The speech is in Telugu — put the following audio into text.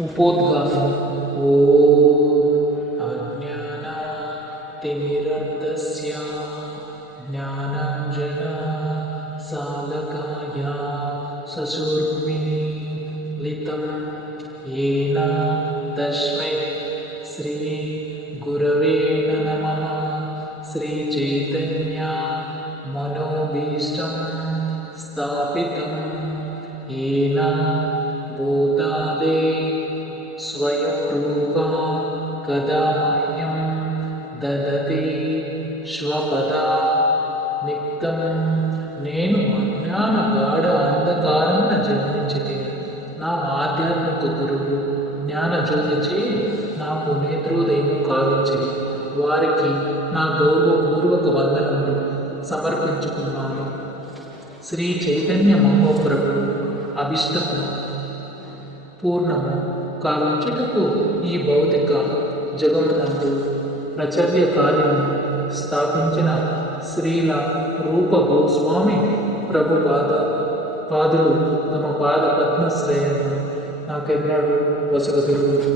उपोद्गातम् ॐ अज्ञानातिमिरन्दस्य ज्ञानाञ्जना सालकाय सशूर्मिलितं येन तस्मै श्रीगुरवे नमः। श्रीचैतन्या मनोभीष्टं स्थापितं येन स्वयं रूपा कदा मह्यं ददति శ్వపదా నిక్తం నేను అజ్ఞాన గాఢ అంధకారమున జన్మించితి నా ఆధ్యాత్మిక గురువు జ్ఞాన జ్యోతిచే నాకు నేత్రోదయం కావించింది వారికి నా గౌరవపూర్వక వందనములు సమర్పించుకున్నాను శ్రీ చైతన్య మహోప్రభు అభిష్టము పూర్ణము కావించుటకు ఈ భౌతిక జగమునందు ప్రచర్య కార్యము స్థాపించిన శ్రీల రూప గోస్వామి ప్రభుపాద పాదులు తమ పాద పద్మశ్రేయను నాకెన్నాడు వసగదురు